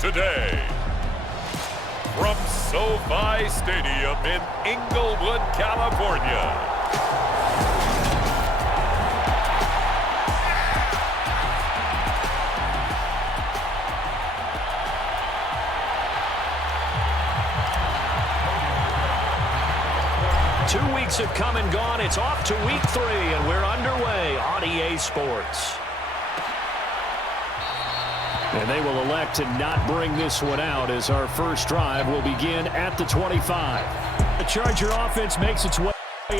today. From SoFi Stadium in Inglewood, California. Two weeks have come and gone. It's off to week 3, and we're underway on EA Sports. And they will elect to not bring this one out as our first drive will begin at the 25. The Charger offense makes its way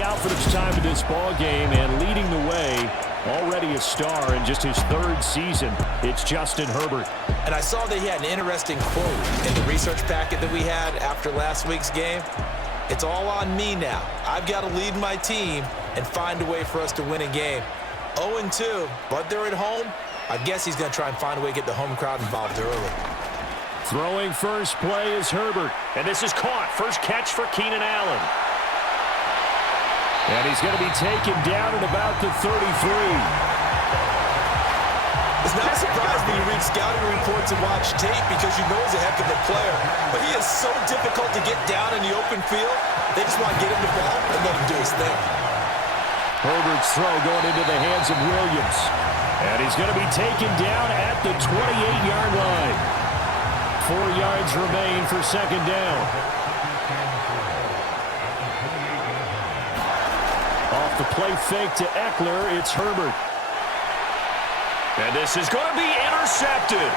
out for the time of this ball game, and leading the way, already a star in just his 3rd season, it's Justin Herbert. And I saw that he had an interesting quote in the research packet that we had after last week's game. It's all on me now. I've got to lead my team and find a way for us to win a game. 0-2, but they're at home. I guess he's going to try and find a way to get the home crowd involved early. Throwing first play is Herbert. And this is caught. First catch for Keenan Allen. And he's going to be taken down at about the 33. It's not a surprise when you read scouting reports and watch tape because you know he's a heck of a player. But he is so difficult to get down in the open field. They just want to get him the ball and let him do his thing. Herbert's throw going into the hands of Williams. And he's going to be taken down at the 28-yard line. 4 yards remain for second down. Off the play fake to Eckler, it's Herbert. And this is going to be intercepted.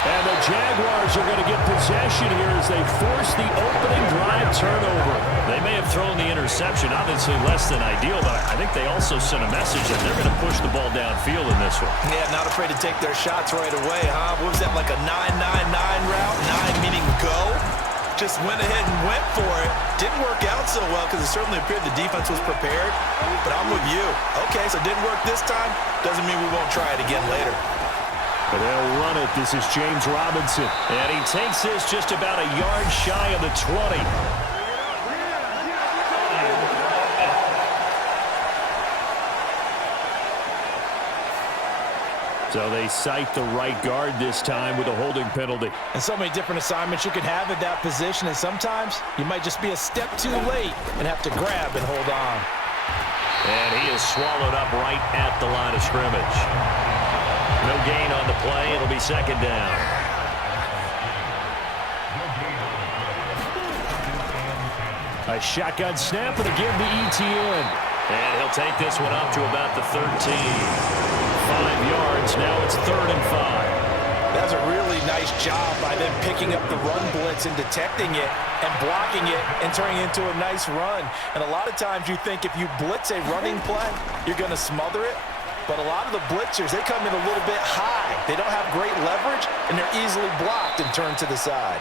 And the Jaguars are going to get possession here as they force the opening drive turnover. They may have thrown the interception, obviously less than ideal, but I think they also sent a message that they're going to push the ball downfield in this one. Yeah, not afraid to take their shots right away, huh? What was that, like a 9-9-9 route? 9 meaning go? Just went ahead and went for it. Didn't work out so well because it certainly appeared the defense was prepared. But I'm with you. Okay, so it didn't work this time. Doesn't mean we won't try it again later. But they'll run it. This is James Robinson. And he takes this just about a yard shy of the 20. So they cite the right guard this time with a holding penalty. And so many different assignments you can have at that position, and sometimes you might just be a step too late and have to grab and hold on. And he is swallowed up right at the line of scrimmage. No gain on the play. It'll be second down. A shotgun snap and again to ETN. And he'll take this one up to about the 13. 5 yards. Now it's 3rd and 5. That was a really nice job by them picking up the run blitz and detecting it and blocking it and turning it into a nice run. And a lot of times you think if you blitz a running play, you're going to smother it. But a lot of the blitzers, they come in a little bit high. They don't have great leverage, and they're easily blocked and turned to the side.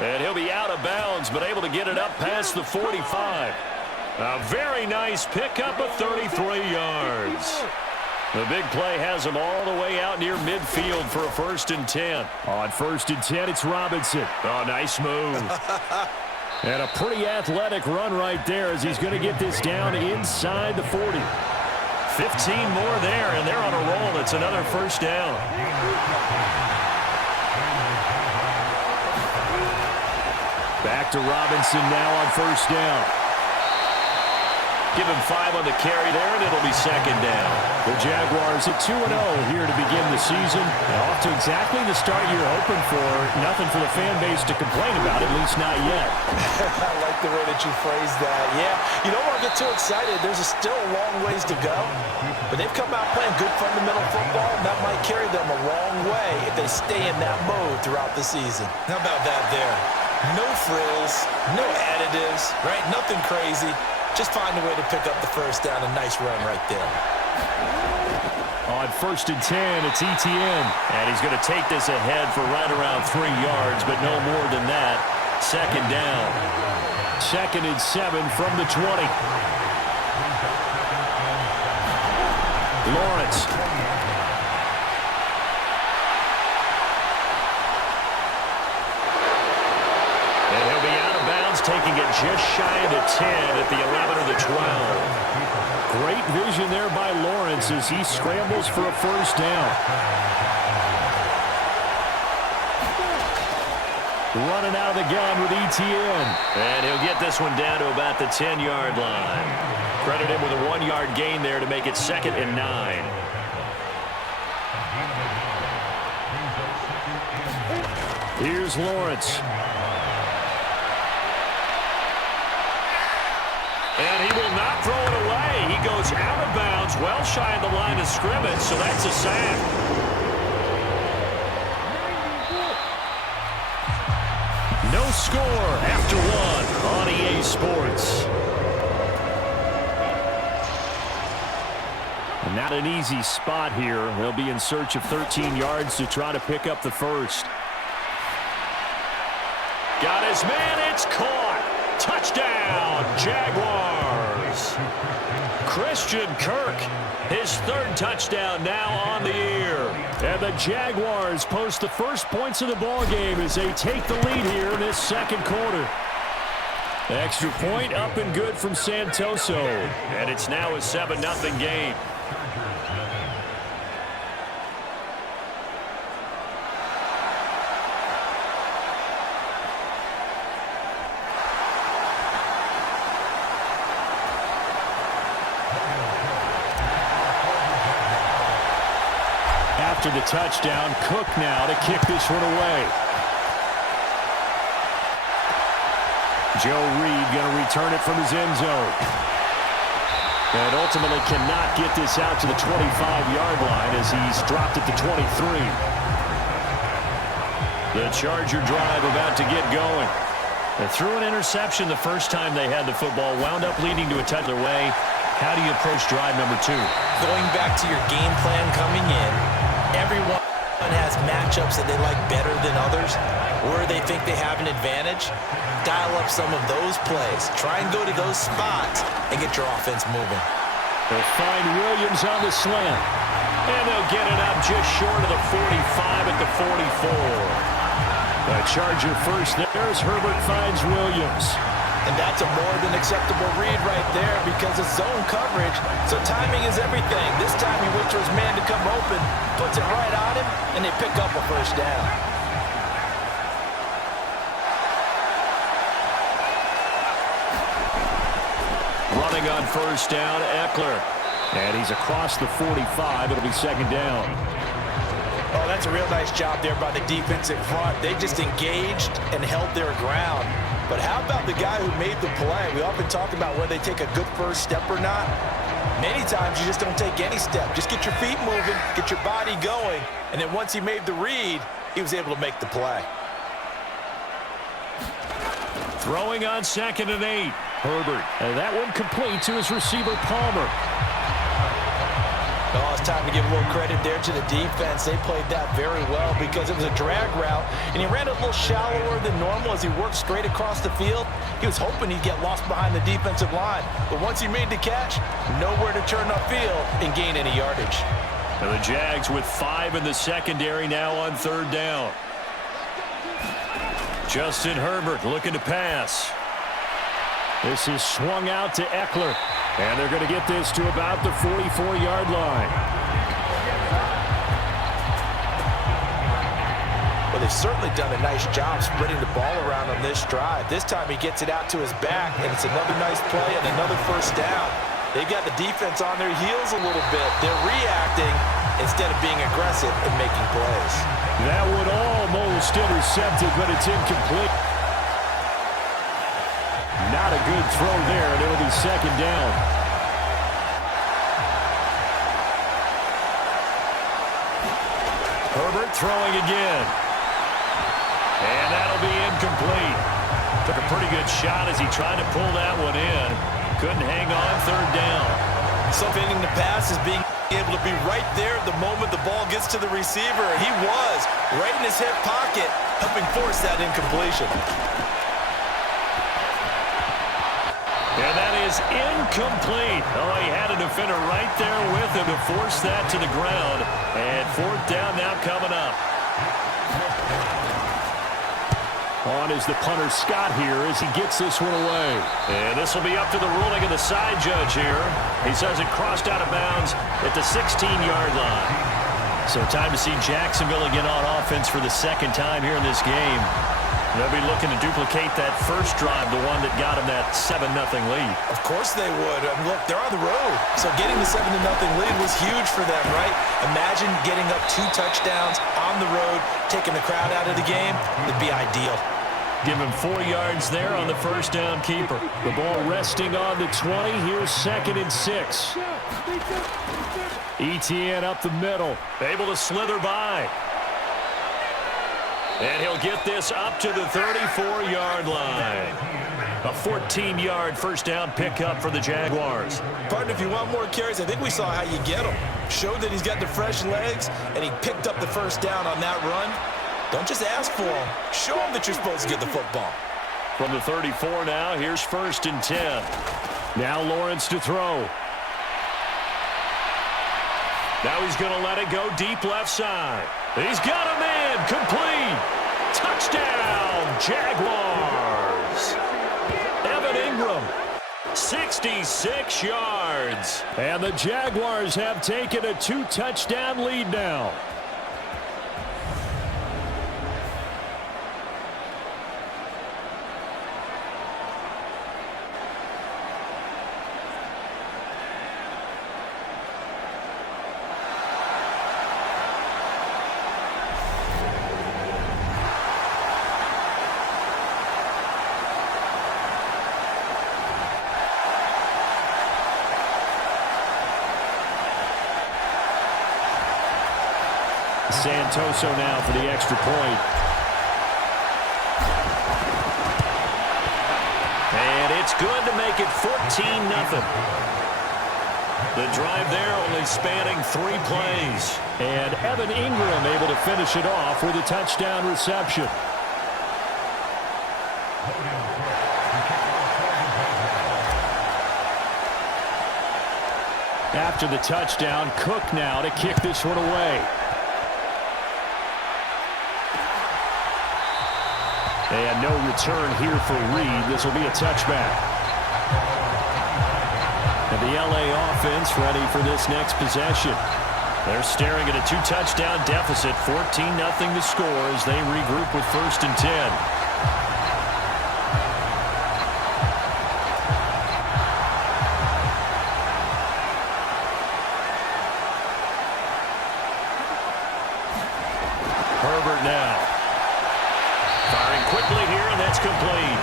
And he'll be out of bounds, but able to get it up past the 45. A very nice pickup of 33 yards. The big play has him all the way out near midfield for a 1st and 10. On 1st and 10, it's Robinson. Oh, nice move. And a pretty athletic run right there as he's going to get this down inside the 40. 15 more there, and they're on a roll. It's another 1st down. Back to Robinson now on 1st down. Give him 5 on the carry there, and it'll be second down. The Jaguars at 2-0 here to begin the season. And off to exactly the start you're hoping for. Nothing for the fan base to complain about, at least not yet. I like the way that you phrased that. Yeah, you don't want to get too excited. There's still a long ways to go. But they've come out playing good fundamental football, and that might carry them a long way if they stay in that mode throughout the season. How about that there? No frills, no additives, right? Nothing crazy. Just find a way to pick up the 1st down. A nice run right there. On 1st and 10, it's ETN. And he's going to take this ahead for right around 3 yards, but no more than that. Second down. 2nd and 7 from the 20. Lawrence. And he'll be out of bounds, taking it just shy of the 10 at the 11 or the 12. Great vision there by Lawrence as he scrambles for a 1st down. running out of the gun with ETN. And he'll get this one down to about the 10-yard line. Credit him with a 1-yard gain there to make it 2nd and 9. Here's Lawrence. And he will not throw it away. He goes out of bounds, well shy of the line of scrimmage, so that's a sack. No score after 1 on EA Sports. And not an easy spot here. They'll be in search of 13 yards to try to pick up the first. Got his man, it's caught. Touchdown, Jaguars. Christian Kirk, his 3rd touchdown now on the year. And the Jaguars post the first points of the ball game as they take the lead here in this 2nd quarter. Extra point up and good from Santoso. And it's now a 7-0 game. After the touchdown, Cook now to kick this one away. Joe Reed going to return it from his end zone. And ultimately cannot get this out to the 25-yard line as he's dropped it to 23. The Charger drive about to get going. They threw an interception the first time they had the football, wound up leading to a touchdown away. How do you approach drive number 2? Going back to your game plan coming in, everyone has matchups that they like better than others, where they think they have an advantage. Dial up some of those plays. Try and go to those spots and get your offense moving. They'll find Williams on the slant. And they'll get it up just short of the 45 at the 44. The Charger first there as Herbert finds Williams. And that's a more than acceptable read right there because it's zone coverage, so timing is everything. This time he waits for his man to come open, puts it right on him, and they pick up a first down. Running on first down, Eckler. And he's across the 45. It'll be 2nd down. Oh, that's a real nice job there by the defensive front. They just engaged and held their ground. But how about the guy who made the play? We often talk about whether they take a good first step or not. Many times you just don't take any step. Just get your feet moving, get your body going, and then once he made the read, he was able to make the play. Throwing on 2nd and 8. Herbert. And that one complete to his receiver, Palmer. Oh, it's time to give a little credit there to the defense. They played that very well because it was a drag route, and he ran a little shallower than normal as he worked straight across the field. He was hoping he'd get lost behind the defensive line, but once he made the catch, nowhere to turn upfield and gain any yardage. And the Jags with 5 in the secondary now on 3rd down. Justin Herbert looking to pass. This is swung out to Eckler. And they're going to get this to about the 44-yard line. Well, they've certainly done a nice job spreading the ball around on this drive. This time he gets it out to his back, and it's another nice play and another first down. They've got the defense on their heels a little bit. They're reacting instead of being aggressive and making plays. That one almost intercepted, but it's incomplete. Not a good throw there, and it'll be 2nd down. Herbert throwing again. And that'll be incomplete. Took a pretty good shot as he tried to pull that one in. Couldn't hang on 3rd down. Something in the pass is being able to be right there the moment the ball gets to the receiver. And he was right in his hip pocket, helping force that incompletion. And that is incomplete. Oh, he had a defender right there with him to force that to the ground. And 4th down now coming up. On is the punter Scott here as he gets this one away. And this will be up to the ruling of the side judge here. He says it crossed out of bounds at the 16-yard line. So time to see Jacksonville again on offense for the 2nd time here in this game. They'll be looking to duplicate that first drive, the one that got them that 7-0 lead. Of course they would. I mean, look, they're on the road. So getting the 7-0 lead was huge for them, right? Imagine getting up 2 touchdowns on the road, taking the crowd out of the game. It'd be ideal. Give him 4 yards there on the first down keeper. The ball resting on the 20. Here's 2nd and 6. ETN up the middle. Able to slither by. And he'll get this up to the 34-yard line. A 14-yard first down pickup for the Jaguars. Partner, if you want more carries, I think we saw how you get them. Showed that he's got the fresh legs, and he picked up the first down on that run. Don't just ask for them. Show them that you're supposed to get the football. From the 34 now, here's 1st and 10. Now Lawrence to throw. Now he's going to let it go deep left side. He's got a man. Complete. Touchdown, Jaguars. Evan Ingram, 66 yards. And the Jaguars have taken a 2-touchdown lead now. Santoso now for the extra point. And it's good to make it 14-0. The drive there only spanning 3 plays. And Evan Ingram able to finish it off with a touchdown reception. After the touchdown, Cook now to kick this one away. And no return here for Reed. This will be a touchback. And the LA offense ready for this next possession. They're staring at a 2-touchdown deficit, 14-0 to score as they regroup with 1st and 10. Herbert now. Firing quickly here, and that's complete.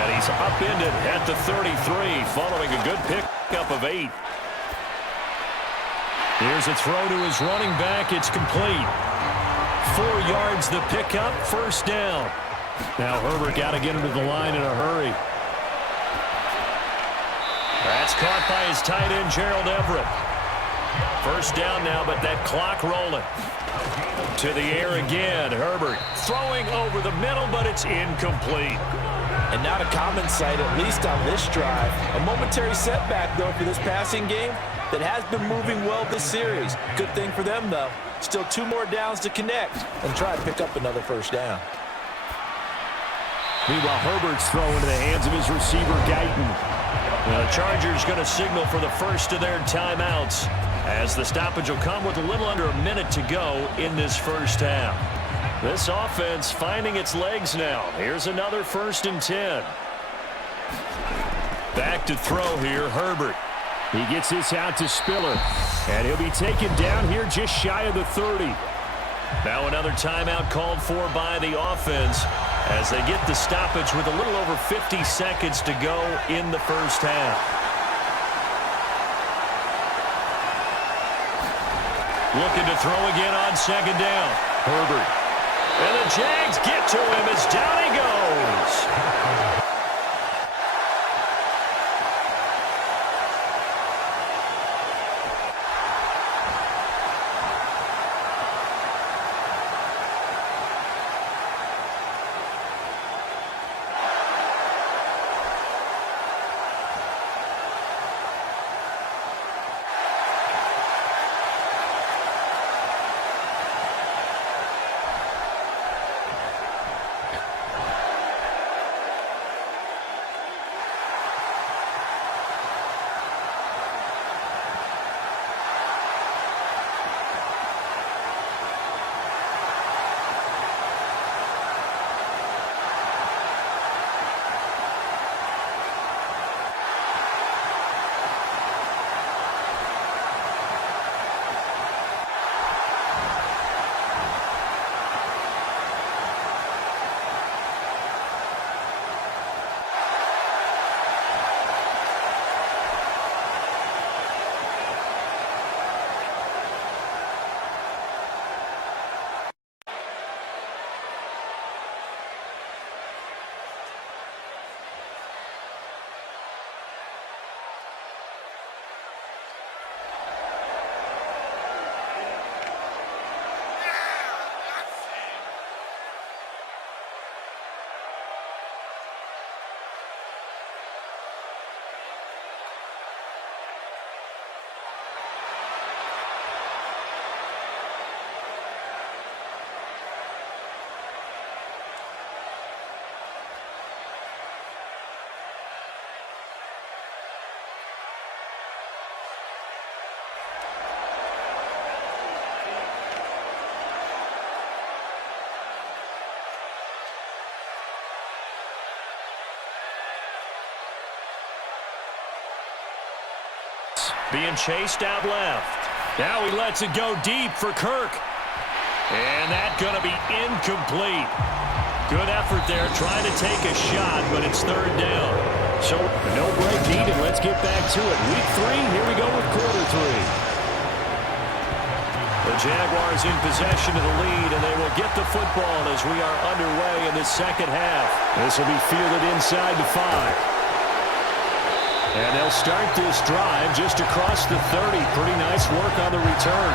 And he's upended at the 33, following a good pickup of 8. Here's a throw to his running back. It's complete. 4 yards the pickup, 1st down. Now Herbert got to get him to the line in a hurry. That's caught by his tight end, Gerald Everett. 1st down now, but that clock rolling. To the air again, Herbert throwing over the middle, but it's incomplete. And not a common sight, at least on this drive. A momentary setback, though, for this passing game that has been moving well this series. Good thing for them, though. Still 2 more downs to connect and try to pick up another 1st down. Meanwhile, Herbert's throw into the hands of his receiver, Guyton. The Chargers going to signal for the first of their timeouts, as the stoppage will come with a little under a minute to go in this first half. This offense finding its legs now. Here's another 1st and 10. Back to throw here, Herbert. He gets this out to Spiller, and he'll be taken down here just shy of the 30. Now another timeout called for by the offense as they get the stoppage with a little over 50 seconds to go in the first half. Looking to throw again on 2nd down. Herbert. And the Jags get to him as down he goes. Giants being chased out left. Now he lets it go deep for Kirk. And that's going to be incomplete. Good effort there trying to take a shot, but it's third down. So no break needed. Let's get back to it. Week 3, here we go with quarter 3. The Jaguars in possession of the lead, and they will get the football as we are underway in the second half. This will be fielded inside the 5. And they'll start this drive just across the 30. Pretty nice work on the return.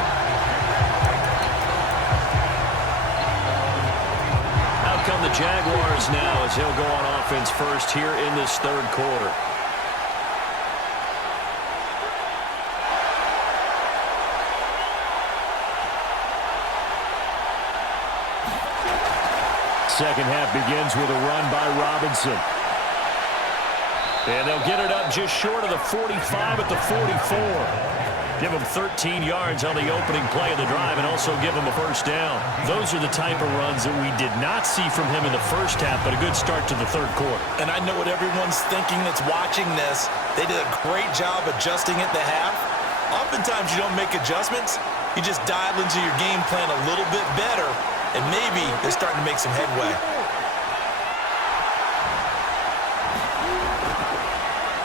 Out come the Jaguars now as he'll go on offense first here in this third quarter. Second half begins with a run by Robinson. And they'll get it up just short of the 45 at the 44. Give them 13 yards on the opening play of the drive and also give them a first down. Those are the type of runs that we did not see from him in the first half, but a good start to the third quarter. And I know what everyone's thinking that's watching this. They did a great job adjusting at the half. Oftentimes you don't make adjustments. You just dial into your game plan a little bit better, and maybe they're starting to make some headway.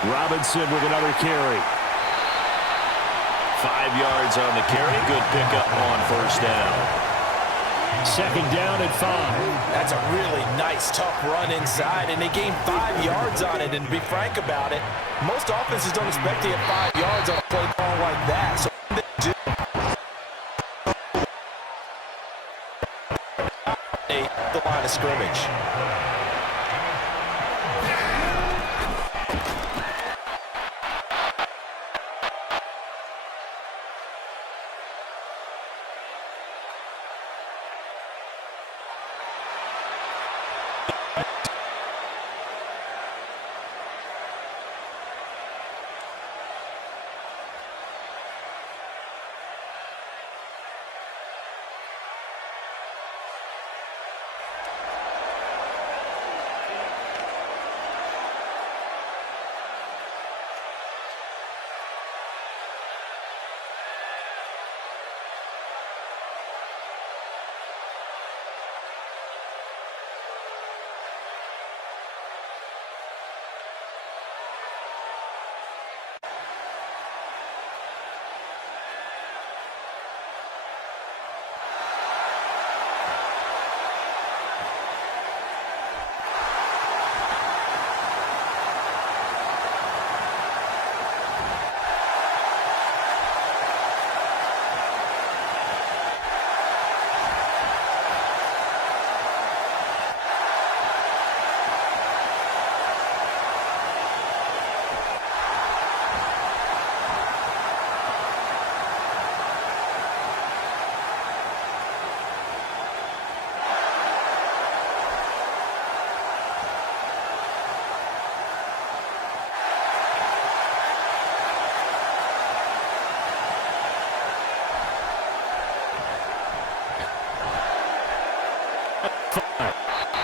Robinson with another carry. 5 yards on the carry. Good pickup on first down. Second down at 5. That's a really nice, tough run inside, and they gained 5 yards on it. And to be frank about it, most offenses don't expect to get 5 yards on a play call like that. So what they do, the line of scrimmage.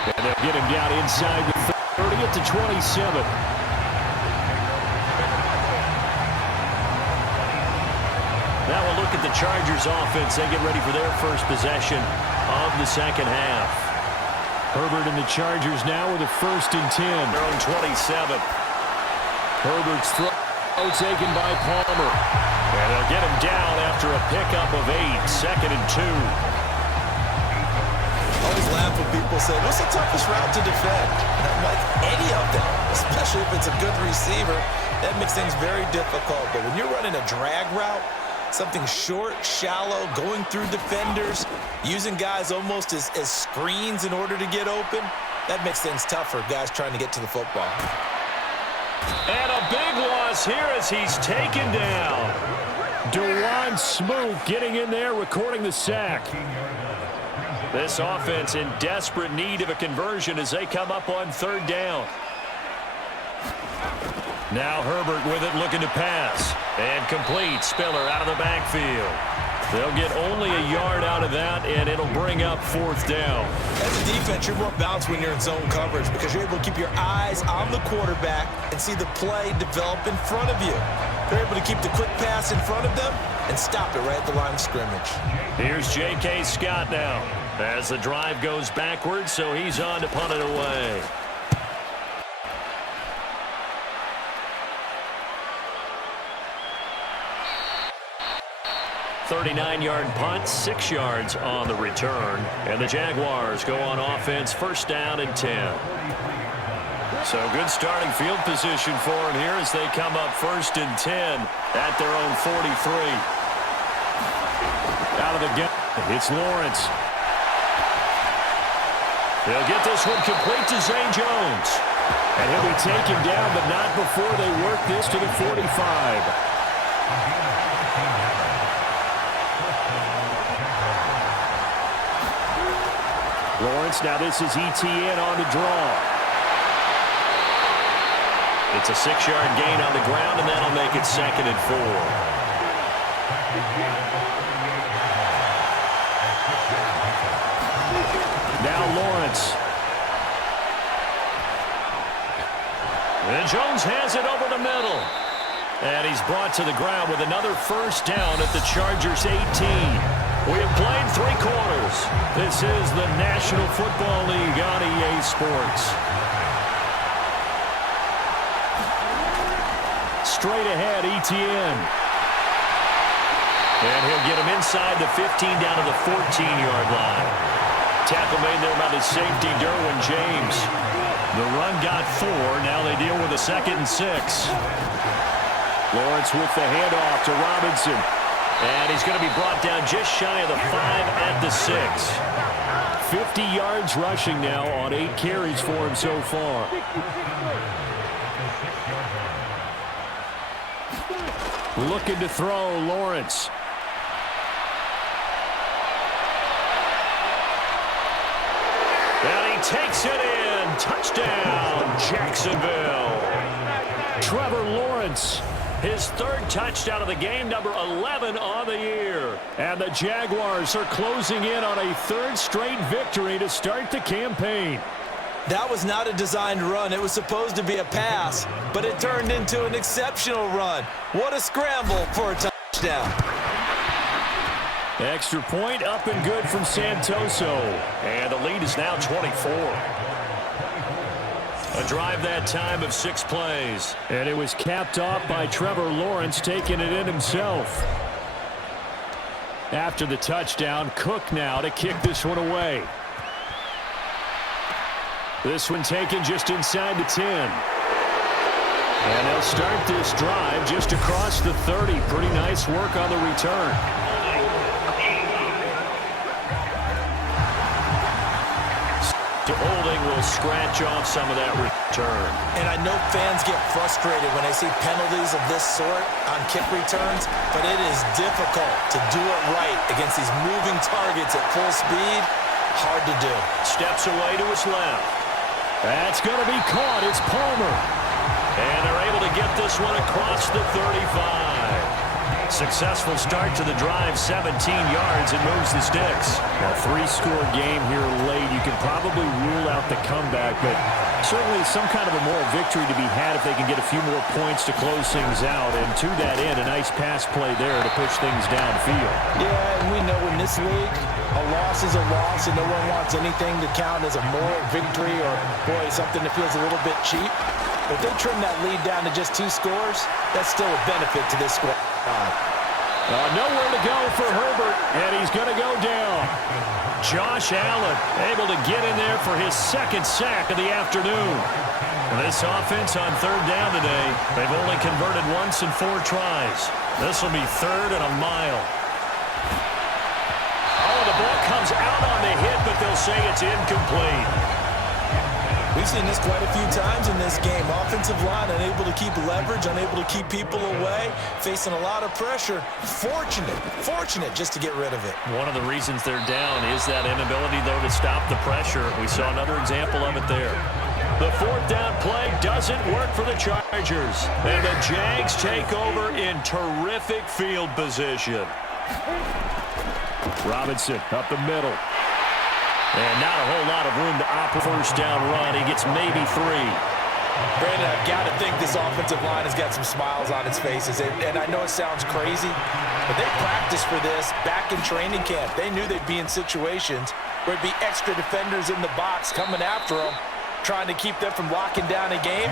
And they'll get him down inside the 30 to 27. Now we'll look at the Chargers offense. They get ready for their first possession of the second half. Herbert and the Chargers now with a 1st and 10. They're on 27. Herbert's throw taken by Palmer. And they'll get him down after a pickup of 8. 2nd and 2. I always laugh when people say, what's the toughest route to defend? And I'm like, any of them, especially if it's a good receiver. That makes things very difficult. But when you're running a drag route, something short, shallow, going through defenders, using guys almost as screens in order to get open, that makes things tough for guys trying to get to the football. And a big loss here as he's taken down. Dewan Smoot getting in there, recording the sack. This offense in desperate need of a conversion as they come up on 3rd down. Now Herbert with it, looking to pass. And complete. Spiller out of the backfield. They'll get only a yard out of that, and it'll bring up 4th down. As a defense, you're more balanced when you're in zone coverage because you're able to keep your eyes on the quarterback and see the play develop in front of you. They're able to keep the quick pass in front of them and stop it right at the line of scrimmage. Here's J.K. Scott now as the drive goes backwards, so he's on to punt it away. .39-yard punt, 6 yards on the return. And the Jaguars go on offense, first down and 10. So good starting field position for them here as they come up first and 10 at their own 43. Out of the gun, it's Lawrence. They'll get this one complete to Zay Jones. And he'll be taken down, but not before they work this to the 45. Lawrence, now this is ETN on the draw. It's a 6-yard gain on the ground, and that'll make it 2nd and 4. Now Lawrence. And Jones has it over the middle. And he's brought to the ground with another first down at the Chargers' 18. We have played 3 quarters. This is the National Football League on EA Sports. Straight ahead, ETN. And he'll get him inside the 15 down to the 14-yard line. Tackle made there by the safety, Derwin James. The run got 4. Now they deal with a 2nd and 6. Lawrence with the handoff to Robinson. And he's going to be brought down just shy of the 5 at the 6. 50 yards rushing now on 8 carries for him so far. Looking to throw, Lawrence. And he takes it in. Touchdown, Jacksonville. Trevor Lawrence. His 3rd touchdown of the game, number 11 on the year. And the Jaguars are closing in on a 3rd straight victory to start the campaign. That was not a designed run. It was supposed to be a pass, but it turned into an exceptional run. What a scramble for a touchdown. Extra point up and good from Santoso. And the lead is now 24. A drive that time of 6 plays. And it was capped off by Trevor Lawrence taking it in himself. After the touchdown, Cook now to kick this one away. This one taken just inside the 10. And they'll start this drive just across the 30. Pretty nice work on the return. Holding will scratch off some of that return. And I know fans get frustrated when they see penalties of this sort on kick returns, but it is difficult to do it right against these moving targets at full speed. Hard to do. Steps away to his left. That's going to be caught. It's Palmer. And they're able to get this one across the 35. Successful start to the drive, 17 yards, and moves the sticks. A 3-score game here late. You can probably rule out the comeback, but certainly some kind of a moral victory to be had if they can get a few more points to close things out. And to that end, a nice pass play there to push things downfield. Yeah, and we know in this league, a loss is a loss, and no one wants anything to count as a moral victory or, boy, something that feels a little bit cheap. If they trim that lead down to just 2 scores, that's still a benefit to this squad. Nowhere to go for Herbert, and he's going to go down. Josh Allen able to get in there for his 2nd sack of the afternoon. This offense on 3rd down today, they've only converted once in 4 tries. This will be 3rd and a mile. Oh, the ball comes out on the hit, but they'll say it's incomplete. We've seen this quite a few times in this game. Offensive line unable to keep leverage, unable to keep people away, facing a lot of pressure. Fortunate just to get rid of it. One of the reasons they're down is that inability, though, to stop the pressure. We saw another example of it there. The 4th down play doesn't work for the Chargers. And the Jags take over in terrific field position. Robinson up the middle. And not a whole lot of room to operate first down run. He gets maybe 3. Brandon, I've got to think this offensive line has got some smiles on its faces. And I know it sounds crazy, but they practiced for this back in training camp. They knew they'd be in situations where it'd be extra defenders in the box coming after them, trying to keep them from locking down a game.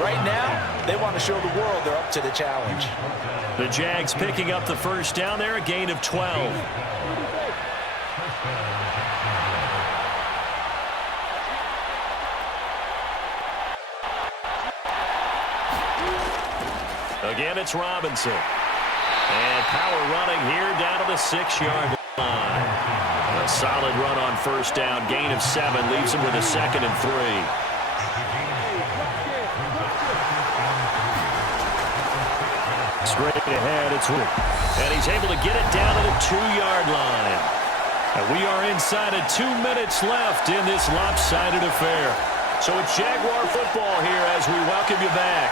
Right now, they want to show the world they're up to the challenge. The Jags picking up the first down there, a gain of 12. Again, it's Robinson. And power running here down to the 6-yard line. A solid run on first down. Gain of 7 leaves him with a 2nd and 3. Straight ahead, it's Rick. And he's able to get it down to the 2-yard line. And we are inside of 2 minutes left in this lopsided affair. So it's Jaguar football here as we welcome you back.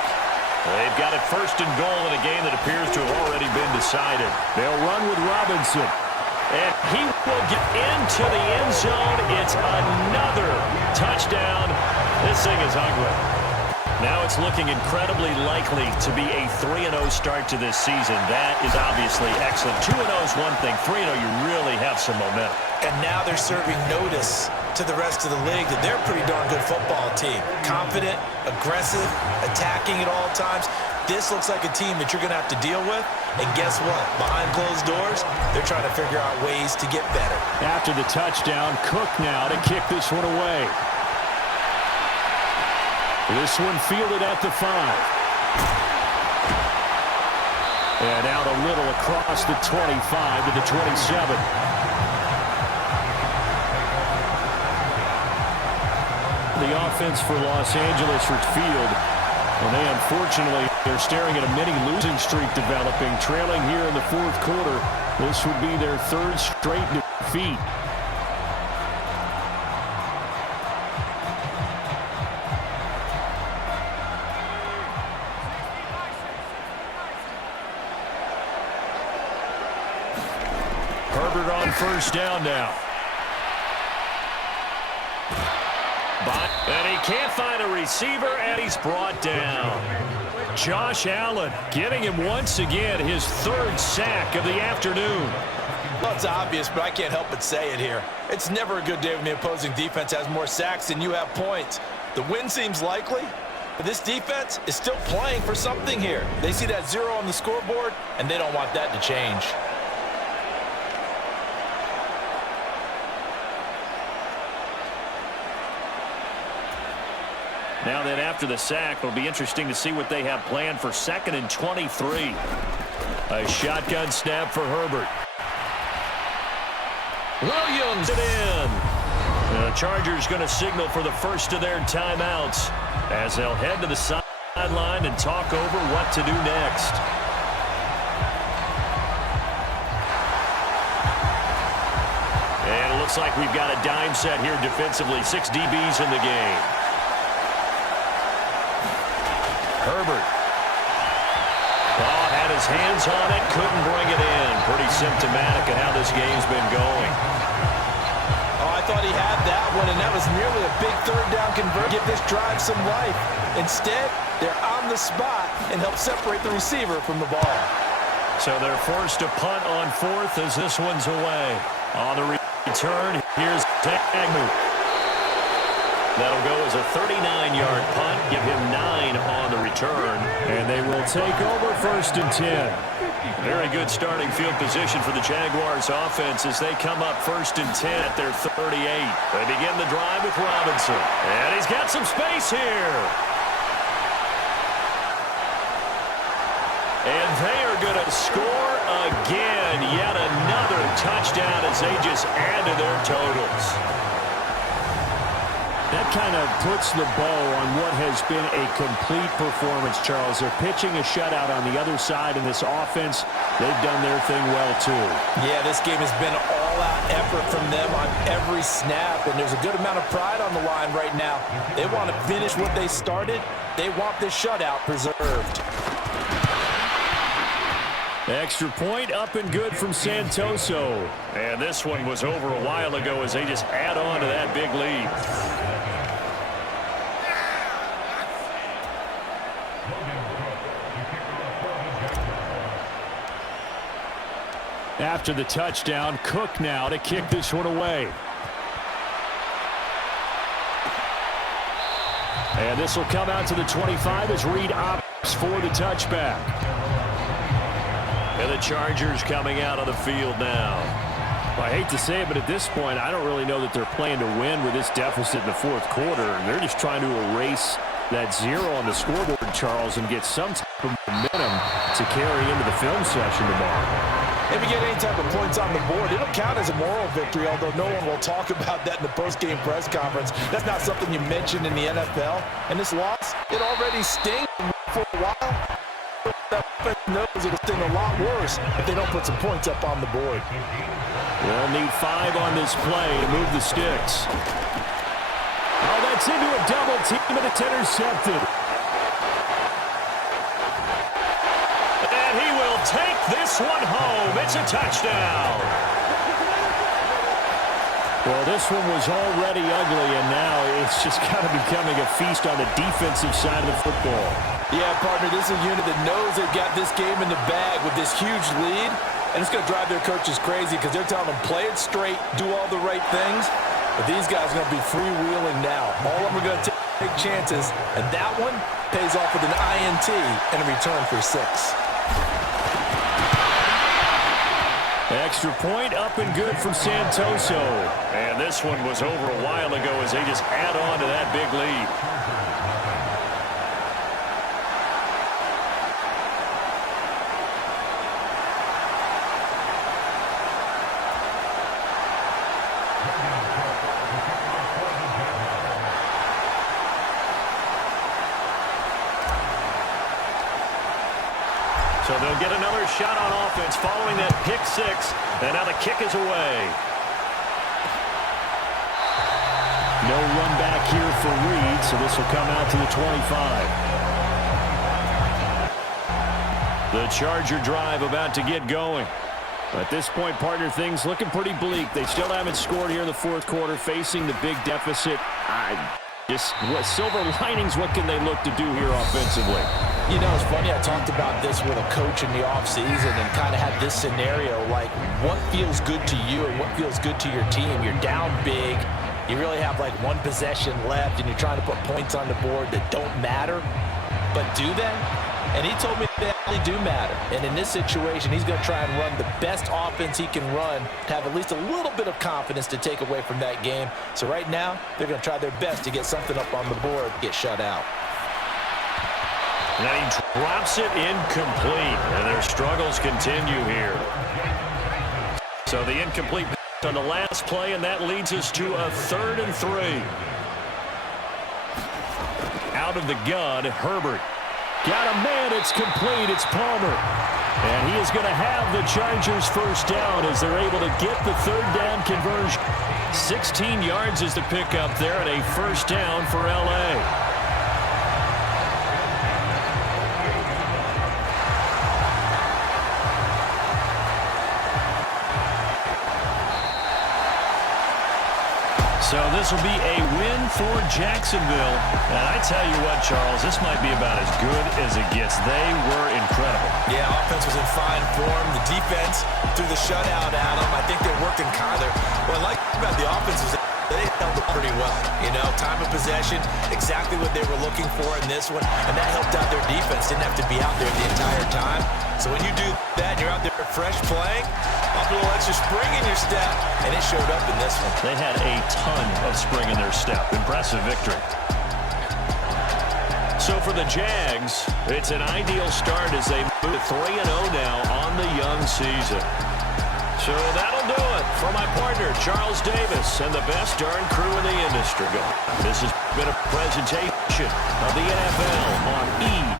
They've got it 1st and goal in a game that appears to have already been decided. They'll run with Robinson. And he will get into the end zone. It's another touchdown. This thing is ugly. Now it's looking incredibly likely to be a 3-0 start to this season. That is obviously excellent. 2-0 is one thing. 3-0, you really have some momentum. And now they're serving notice to the rest of the league that they're a pretty darn good football team. Confident, aggressive, attacking at all times. This looks like a team that you're going to have to deal with. And guess what? Behind closed doors, they're trying to figure out ways to get better. After the touchdown, Cook now to kick this one away. This one fielded at the 5. And out a little across the 25 to the 27. The offense for Los Angeles Field. And they unfortunately are staring at a mini losing streak developing, trailing here in the 4th quarter. This would be their 3rd straight defeat. Herbert on first down now. And he can't find a receiver, and he's brought down. Josh Allen getting him once again his 3rd sack of the afternoon. Well, it's obvious, but I can't help but say it here. It's never a good day when the opposing defense has more sacks than you have points. The win seems likely, but this defense is still playing for something here. They see that 0 on the scoreboard, and they don't want that to change. Now then, after the sack, it'll be interesting to see what they have planned for 2nd and 23. A shotgun snap for Herbert. Williams it in. The Chargers going to signal for the first of their timeouts as they'll head to the sideline and talk over what to do next. And it looks like we've got a dime set here defensively. 6 DBs in the game. Herbert. Oh, had his hands on it, couldn't bring it in. Pretty symptomatic of how this game's been going. Oh, I thought he had that one, and that was nearly a big 3rd down convert. Give this drive some life. Instead, they're on the spot and help separate the receiver from the ball. So they're forced to punt on 4th as this one's away. On the return, here's Agnew. That'll go as a 39-yard punt. Give him 9 on the return. And they will take over 1st and 10. Very good starting field position for the Jaguars offense as they come up 1st and 10 at their 38. They begin the drive with Robinson. And he's got some space here. And they are going to score again. Yet another touchdown as they just add to their totals. That kind of puts the bow on what has been a complete performance, Charles. They're pitching a shutout on the other side in this offense. They've done their thing well, too. Yeah, this game has been all-out effort from them on every snap, and there's a good amount of pride on the line right now. They want to finish what they started. They want this shutout preserved. Extra point up and good from Santoso. And this one was over a while ago as they just add on to that big lead. After the touchdown, Cook now to kick this one away. And this will come out to the 25 as Reed opts for the touchback. And the Chargers coming out on the field now. Well, I hate to say it, but at this point, I don't really know that they're playing to win with this deficit in the fourth quarter. They're just trying to erase that 0 on the scoreboard, Charles, and get some type of momentum to carry into the film session tomorrow. If you get any type of points on the board, it'll count as a moral victory, although no one will talk about that in the post-game press conference. That's not something you mentioned in the NFL. And this loss, it already stings for a while. That knows it'll sting a lot worse if they don't put some points up on the board. They'll need 5 on this play to move the sticks. Oh, that's into a double team, and it's intercepted. And he will take this one home. It's a touchdown. Well, this one was already ugly, and now it's just kind of becoming a feast on the defensive side of the football. Yeah, partner, this is a unit that knows they've got this game in the bag with this huge lead, and it's going to drive their coaches crazy because they're telling them, play it straight, do all the right things. But these guys are going to be freewheeling now. All of them are going to take chances, and that one pays off with an INT and a return for 6. Extra point up and good from Santoso. And this one was over a while ago as they just add on to that big lead. So they'll get another shot on offense following that pick 6, and now the kick is away. No run back here for Reed, so this will come out to the 25. The Charger drive about to get going. At this point, partner, things looking pretty bleak. They still haven't scored here in the fourth quarter, facing the big deficit. Silver linings, what can they look to do here offensively? You know, it's funny, I talked about this with a coach in the offseason and kind of had this scenario, like what feels good to you and what feels good to your team. You're down big. You really have like one possession left, and you're trying to put points on the board that don't matter. But do they? And he told me they actually do matter. And in this situation, he's going to try and run the best offense he can run to have at least a little bit of confidence to take away from that game. So right now, they're going to try their best to get something up on the board, get shut out. And he drops it incomplete, and their struggles continue here. So the incomplete on the last play, and that leads us to a 3rd and 3. Out of the gun, Herbert. Got a man, it's complete, it's Palmer. And he is going to have the Chargers first down as they're able to get the 3rd down conversion. 16 yards is the pickup there, and a first down for L.A. So this will be a win for Jacksonville. And I tell you what, Charles, this might be about as good as it gets. They were incredible. Yeah, offense was in fine form. The defense threw the shutout at them. I think they're working kind of. What I like about the offense is they held it pretty well. You know, time of possession, exactly what they were looking for in this one. And that helped out their defense. Didn't have to be out there the entire time. So when you do that and you're out there fresh playing, a little extra spring in your step, and it showed up in this one. They had a ton of spring in their step. Impressive victory. So for the Jags, it's an ideal start as they move to 3-0 now on the young season. So that'll do it for my partner, Charles Davis, and the best darn crew in the industry. This has been a presentation of the NFL on